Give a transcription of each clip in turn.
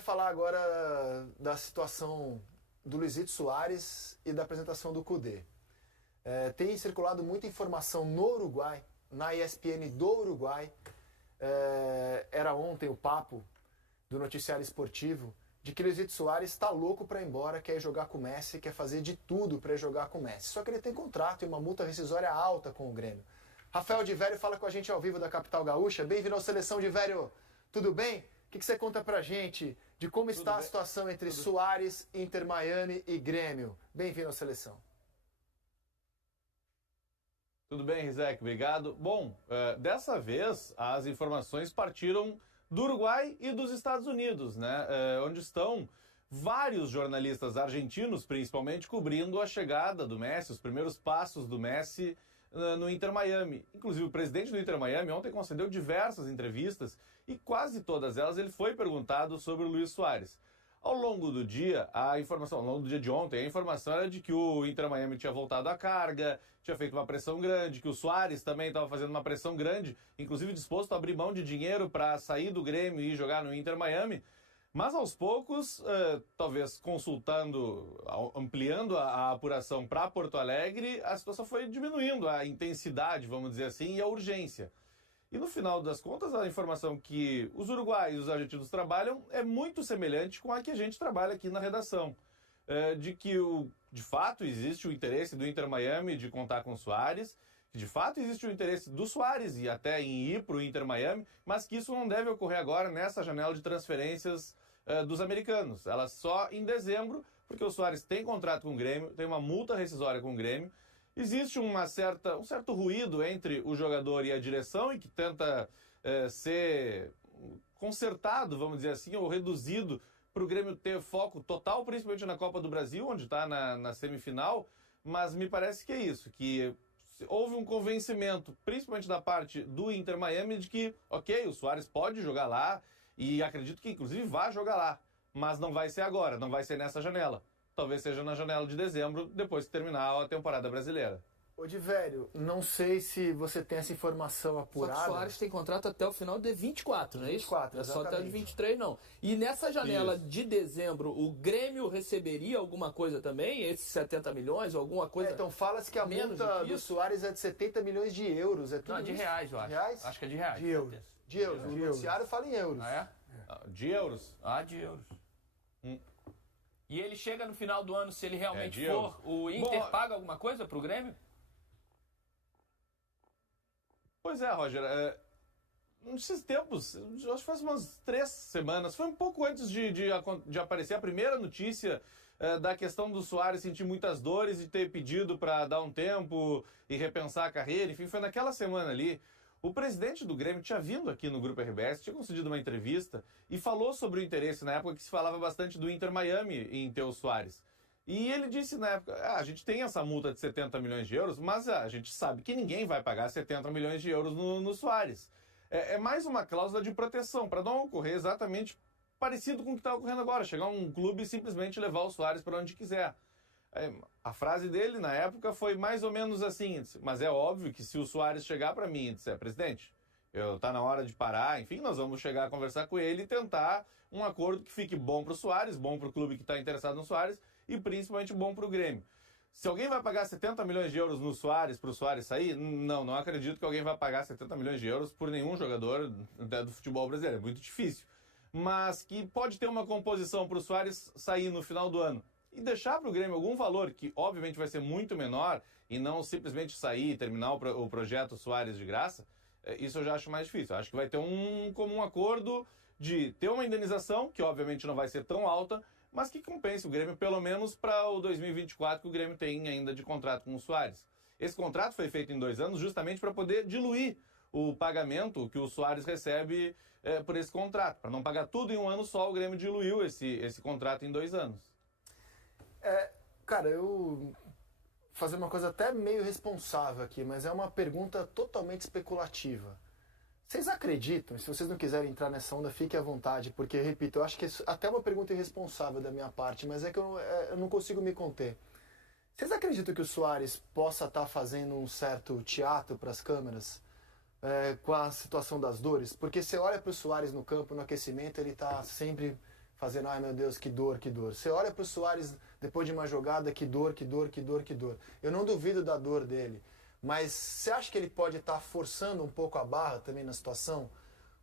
vai falar agora da situação do Luizito Soares e da apresentação do Kudê. Tem circulado muita informação no Uruguai, na ESPN do Uruguai. Era ontem o papo do noticiário esportivo de que Luizito Soares está louco para ir embora, quer jogar com o Messi, quer fazer de tudo para jogar com o Messi. Só que ele tem contrato e uma multa rescisória alta com o Grêmio. Rafael de Vério fala com a gente ao vivo da capital gaúcha. Bem-vindo ao Seleção de Vério. Tudo bem? O que você conta pra gente de como está a situação entre Soares, Inter Miami e Grêmio? Bem-vindo ao Seleção. Tudo bem, Rizek, obrigado. Bom, dessa vez as informações partiram do Uruguai e dos Estados Unidos, né? Onde estão vários jornalistas argentinos, principalmente, cobrindo a chegada do Messi, os primeiros passos do Messi no Inter Miami. Inclusive, o presidente do Inter Miami ontem concedeu diversas entrevistas e quase todas elas ele foi perguntado sobre o Luiz Soares. Ao longo do dia, ao longo do dia de ontem, a informação era de que o Inter Miami tinha voltado à carga, tinha feito uma pressão grande, que o Soares também estava fazendo uma pressão grande, inclusive disposto a abrir mão de dinheiro para sair do Grêmio e jogar no Inter Miami. Mas aos poucos, talvez consultando, ampliando a apuração para Porto Alegre, a situação foi diminuindo a intensidade, vamos dizer assim, e a urgência. E no final das contas, a informação que os uruguaios e os argentinos trabalham é muito semelhante com a que a gente trabalha aqui na redação. De que, de fato, existe o interesse do Inter Miami de contar com o Soares, que de fato existe o interesse do Soares e até em ir para o Inter Miami, mas que isso não deve ocorrer agora nessa janela de transferências dos americanos. Ela só em dezembro, porque o Soares tem contrato com o Grêmio, tem uma multa rescisória com o Grêmio. Existe um certo ruído entre o jogador e a direção e que tenta ser consertado, vamos dizer assim, ou reduzido para o Grêmio ter foco total, principalmente na Copa do Brasil, onde está na semifinal, mas me parece que é isso, que houve um convencimento, principalmente da parte do Inter Miami, de que, ok, o Soares pode jogar lá, e acredito que inclusive vai jogar lá, mas não vai ser agora, não vai ser nessa janela. Talvez seja na janela de dezembro, depois que terminar a temporada brasileira. Ô, de Vério, não sei se você tem essa informação apurada. Só que o Soares tem contrato até o final de 24, não é isso? 24, é exatamente. só até de 23, não. E nessa janela de dezembro, o Grêmio receberia alguma coisa também? Esses 70 milhões, alguma coisa? Então fala-se que a multa do Soares é de 70 milhões de euros. É tudo não, de reais, eu acho. Reais? Acho que é de reais. De euros. De euros. O noticiário fala em euros. Ah, é? De euros. De euros. E ele chega no final do ano, se ele realmente for, euros. o Inter paga alguma coisa pro Grêmio? Pois é, Roger. Nesses tempos, acho que faz umas 3 semanas, foi um pouco antes de aparecer a primeira notícia da questão do Soares sentir muitas dores e ter pedido para dar um tempo e repensar a carreira. Enfim, foi naquela semana ali. O presidente do Grêmio tinha vindo aqui no Grupo RBS, tinha concedido uma entrevista e falou sobre o interesse na época que se falava bastante do Inter Miami em ter o Soares. E ele disse na época, a gente tem essa multa de 70 milhões de euros, mas a gente sabe que ninguém vai pagar 70 milhões de euros no Soares. É mais uma cláusula de proteção, para não ocorrer exatamente parecido com o que está ocorrendo agora, chegar um clube e simplesmente levar o Soares para onde quiser. A frase dele na época foi mais ou menos assim, mas é óbvio que se o Soares chegar para mim e disser, presidente, tá na hora de parar, enfim, nós vamos chegar a conversar com ele e tentar um acordo que fique bom para o Soares, bom para o clube que está interessado no Soares e principalmente bom para o Grêmio. Se alguém vai pagar 70 milhões de euros no Soares para o Soares sair, não acredito que alguém vai pagar 70 milhões de euros por nenhum jogador do futebol brasileiro, é muito difícil. Mas que pode ter uma composição para o Soares sair no final do ano e deixar para o Grêmio algum valor, que obviamente vai ser muito menor, e não simplesmente sair e terminar o projeto Soares de graça, isso eu já acho mais difícil. Eu acho que vai ter um comum acordo de ter uma indenização, que obviamente não vai ser tão alta, mas que compense o Grêmio pelo menos para o 2024 que o Grêmio tem ainda de contrato com o Soares. Esse contrato foi feito em 2 anos justamente para poder diluir o pagamento que o Soares recebe por esse contrato. Para não pagar tudo em um ano só, o Grêmio diluiu esse contrato em 2 anos. Cara, eu fazer uma coisa até meio responsável aqui, mas é uma pergunta totalmente especulativa. Vocês acreditam? Se vocês não quiserem entrar nessa onda, fiquem à vontade, porque, repito, eu acho que é até uma pergunta irresponsável da minha parte, mas é que eu não consigo me conter. Vocês acreditam que o Soares possa estar fazendo um certo teatro para as câmeras com a situação das dores? Porque você olha para o Soares no campo, no aquecimento, ele está sempre fazendo, ai meu Deus, que dor, que dor. Você olha para o Suárez depois de uma jogada, que dor, que dor, que dor, que dor. Eu não duvido da dor dele, mas você acha que ele pode estar forçando um pouco a barra também na situação?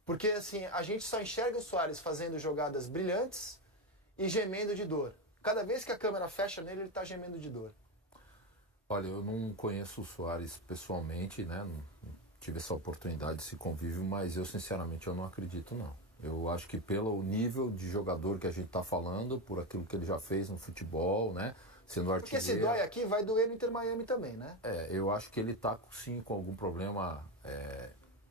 Porque assim, a gente só enxerga o Suárez fazendo jogadas brilhantes e gemendo de dor. Cada vez que a câmera fecha nele, ele está gemendo de dor. Olha, eu não conheço o Suárez pessoalmente, né? Não tive essa oportunidade, esse convívio, mas eu sinceramente eu não acredito, não. Eu acho que pelo nível de jogador que a gente está falando, por aquilo que ele já fez no futebol, né? Sendo artilheiro. Porque se dói aqui, vai doer no Inter Miami também, né? Eu acho que ele está sim com algum problema,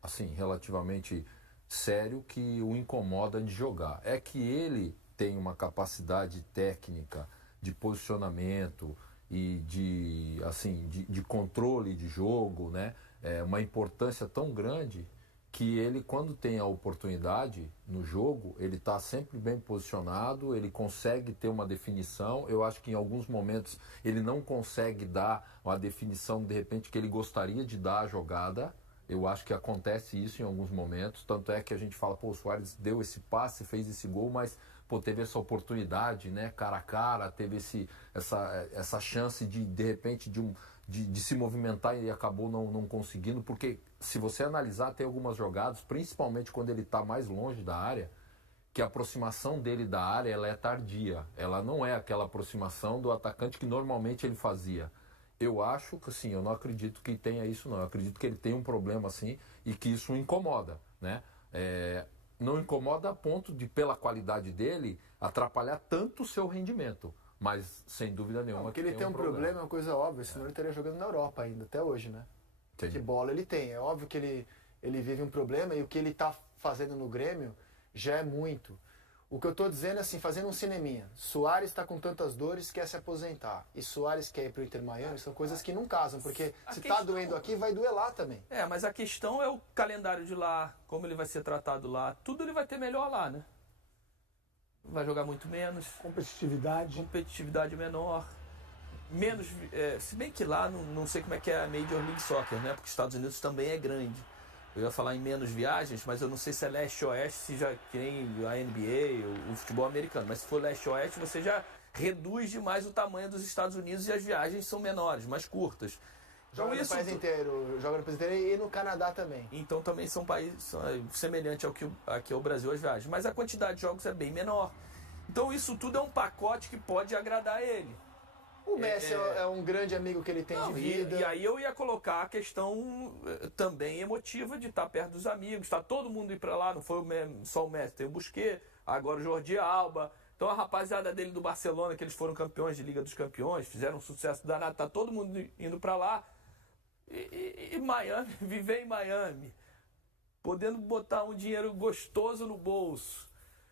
assim, relativamente sério que o incomoda de jogar. É que ele tem uma capacidade técnica de posicionamento e de controle de jogo, né? Uma importância tão grande que ele, quando tem a oportunidade no jogo, ele está sempre bem posicionado, ele consegue ter uma definição. Eu acho que em alguns momentos ele não consegue dar uma definição, de repente, que ele gostaria de dar à jogada. Eu acho que acontece isso em alguns momentos, tanto é que a gente fala, pô, o Suárez deu esse passe, fez esse gol, mas pô, teve essa oportunidade, né, cara a cara, teve essa chance de repente, de se movimentar e acabou não conseguindo, porque se você analisar, tem algumas jogadas, principalmente quando ele está mais longe da área, que a aproximação dele da área ela é tardia, ela não é aquela aproximação do atacante que normalmente ele fazia. Eu acho que, assim, eu não acredito que tenha isso, não. Eu acredito que ele tem um problema, assim, e que isso o incomoda, né? Não incomoda a ponto de, pela qualidade dele, atrapalhar tanto o seu rendimento. Mas, sem dúvida nenhuma, porque ele tem um problema, é uma coisa óbvia, senão ele estaria jogando na Europa ainda, até hoje, né? Entendi. Que bola ele tem. É óbvio que ele vive um problema e o que ele está fazendo no Grêmio já é muito. O que eu estou dizendo é assim, fazendo um cineminha. Suárez está com tantas dores, quer se aposentar. E Suárez quer ir para o Inter Miami, são coisas que não casam, porque se está doendo aqui, vai doer lá também. Mas a questão é o calendário de lá, como ele vai ser tratado lá. Tudo ele vai ter melhor lá, né? Vai jogar muito menos. Competitividade menor. Menos, se bem que lá, não sei como é que é a Major League Soccer, né? Porque os Estados Unidos também é grande. Eu ia falar em menos viagens, mas eu não sei se é leste-oeste, se já que nem a NBA, o futebol americano. Mas se for leste-oeste, você já reduz demais o tamanho dos Estados Unidos e as viagens são menores, mais curtas. Joga no país inteiro, joga no país inteiro e no Canadá também. Então também são países semelhantes ao que aqui é o Brasil as viagens. Mas a quantidade de jogos é bem menor. Então isso tudo é um pacote que pode agradar ele. O Messi é um grande amigo que ele tem de vida. E aí eu ia colocar a questão também emotiva de estar perto dos amigos, tá todo mundo ir para lá, não foi só o Messi, tem o Busquets, agora o Jordi Alba. Então a rapaziada dele do Barcelona, que eles foram campeões de Liga dos Campeões, fizeram um sucesso danado, tá todo mundo indo para lá. E Miami, viver em Miami, podendo botar um dinheiro gostoso no bolso,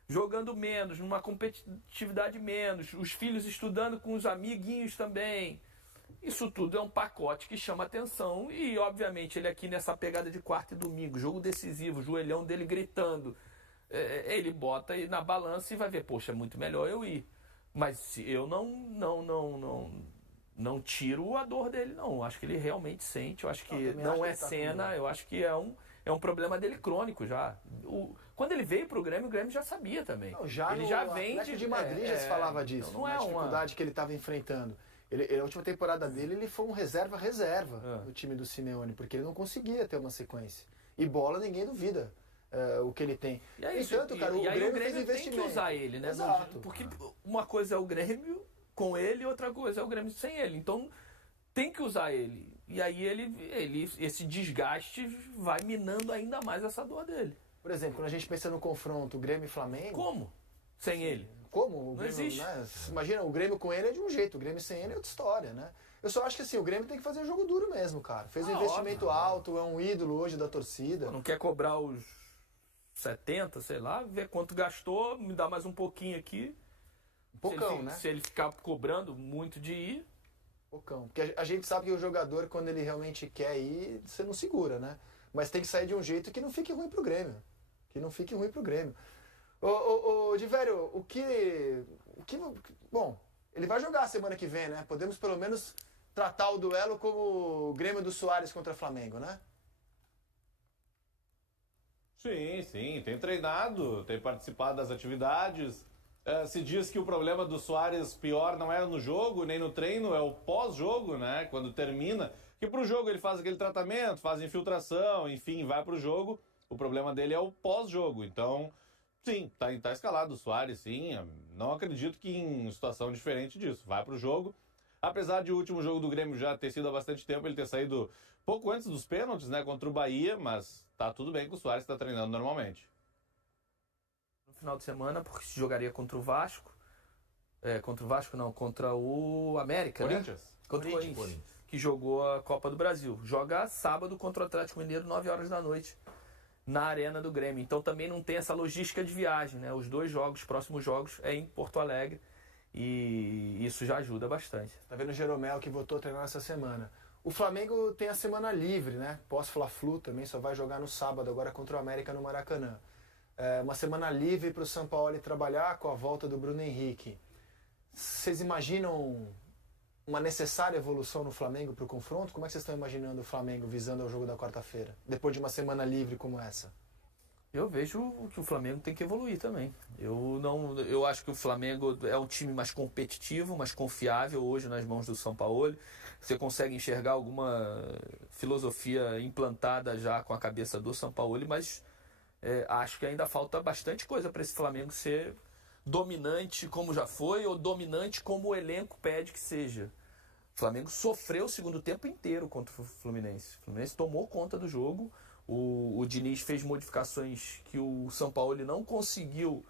jogando menos, numa competitividade menos, os filhos estudando com os amiguinhos também. Isso tudo é um pacote que chama atenção e, obviamente, ele aqui nessa pegada de quarta e domingo, jogo decisivo, o joelhão dele gritando, ele bota aí na balança e vai ver, poxa, é muito melhor eu ir. Mas eu não tiro a dor dele, não. Acho que ele realmente sente, eu acho que não é cena, eu acho que é um problema dele crônico já. Quando ele veio pro Grêmio, o Grêmio já sabia também. Não, ele já vem de Madrid já se falava disso, então não é dificuldade que ele estava enfrentando. A última temporada dele, ele foi um reserva no time do Simeone, porque ele não conseguia ter uma sequência. E bola, ninguém duvida o que ele tem. E aí, Entanto, cara, o Grêmio fez investimento. Tem que usar ele, né? Exato. Porque uma coisa é o Grêmio com ele e outra coisa é o Grêmio sem ele. Então, tem que usar ele. E aí esse desgaste vai minando ainda mais essa dor dele. Por exemplo, quando a gente pensa no confronto Grêmio e Flamengo... Como? Sem ele? Como? O não Grêmio, existe. Né? Imagina, o Grêmio com ele é de um jeito, o Grêmio sem ele é outra história, né? Eu só acho que assim, o Grêmio tem que fazer jogo duro mesmo, cara. Fez um investimento alto, é um ídolo hoje da torcida. Não quer cobrar os 70, sei lá, ver quanto gastou, me dá mais um pouquinho aqui. Um pocão, né? Se ele ficar cobrando muito de ir... Pocão. Porque a gente sabe que o jogador, quando ele realmente quer ir, você não segura, né? Mas tem que sair de um jeito que não fique ruim pro Grêmio. Ô, Divério, bom, ele vai jogar semana que vem, né? Podemos pelo menos tratar o duelo como o Grêmio do Suárez contra Flamengo, né? Sim, tem treinado, tem participado das atividades. Se diz que o problema do Suárez pior não é no jogo, nem no treino, é o pós-jogo, né? Quando termina. Que pro jogo ele faz aquele tratamento, faz infiltração, enfim, vai pro jogo. O problema dele é o pós-jogo. Então, sim, tá escalado o Suárez, sim. Não acredito que em situação diferente disso. Vai pro jogo. Apesar de o último jogo do Grêmio já ter sido há bastante tempo, ele ter saído pouco antes dos pênaltis, né? Contra o Bahia, mas tá tudo bem que o Suárez tá treinando normalmente. No final de semana, porque se jogaria contra o Vasco. Contra o Vasco não, contra o América, Corinthians? Né? Contra o Corinthians, que jogou a Copa do Brasil. Joga sábado contra o Atlético Mineiro, 9 horas da noite, na Arena do Grêmio. Então também não tem essa logística de viagem, né? Os próximos jogos é em Porto Alegre e isso já ajuda bastante. Tá vendo o Jeromel que voltou a treinar essa semana. O Flamengo tem a semana livre, né? Pós-Fla-Flu também, só vai jogar no sábado agora contra o América no Maracanã. Uma semana livre para o Sampaoli trabalhar com a volta do Bruno Henrique. Vocês imaginam uma necessária evolução no Flamengo para o confronto? Como é que vocês estão imaginando o Flamengo visando ao jogo da quarta-feira, depois de uma semana livre como essa? Eu vejo que o Flamengo tem que evoluir também. Eu acho que o Flamengo é um time mais competitivo, mais confiável hoje nas mãos do Sampaoli. Você consegue enxergar alguma filosofia implantada já com a cabeça do Sampaoli, mas acho que ainda falta bastante coisa para esse Flamengo ser dominante como já foi, ou dominante como o elenco pede que seja. O Flamengo sofreu o segundo tempo inteiro contra o Fluminense. O Fluminense tomou conta do jogo. O Diniz fez modificações que o Sampaoli não conseguiu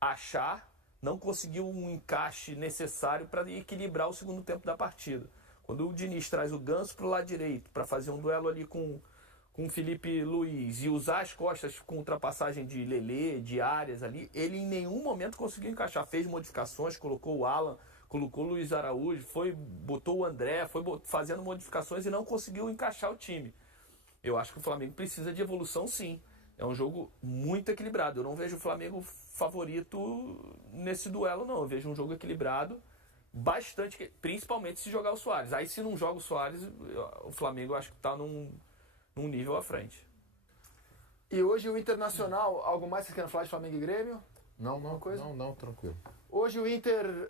achar, não conseguiu um encaixe necessário para equilibrar o segundo tempo da partida. Quando o Diniz traz o Ganso para o lado direito para fazer um duelo ali com o Felipe Luiz e usar as costas com ultrapassagem de Lelê, de Arias ali, ele em nenhum momento conseguiu encaixar. Fez modificações, colocou o Alan, colocou o Luiz Araújo, botou o André, foi fazendo modificações e não conseguiu encaixar o time. Eu acho que o Flamengo precisa de evolução, sim. É um jogo muito equilibrado. Eu não vejo o Flamengo favorito nesse duelo, não. Eu vejo um jogo equilibrado, bastante, principalmente se jogar o Suárez. Aí se não joga o Suárez, o Flamengo eu acho que está num nível à frente. E hoje o Internacional, algo mais que vocês querem falar de Flamengo e Grêmio? Não, tranquilo. Hoje o Inter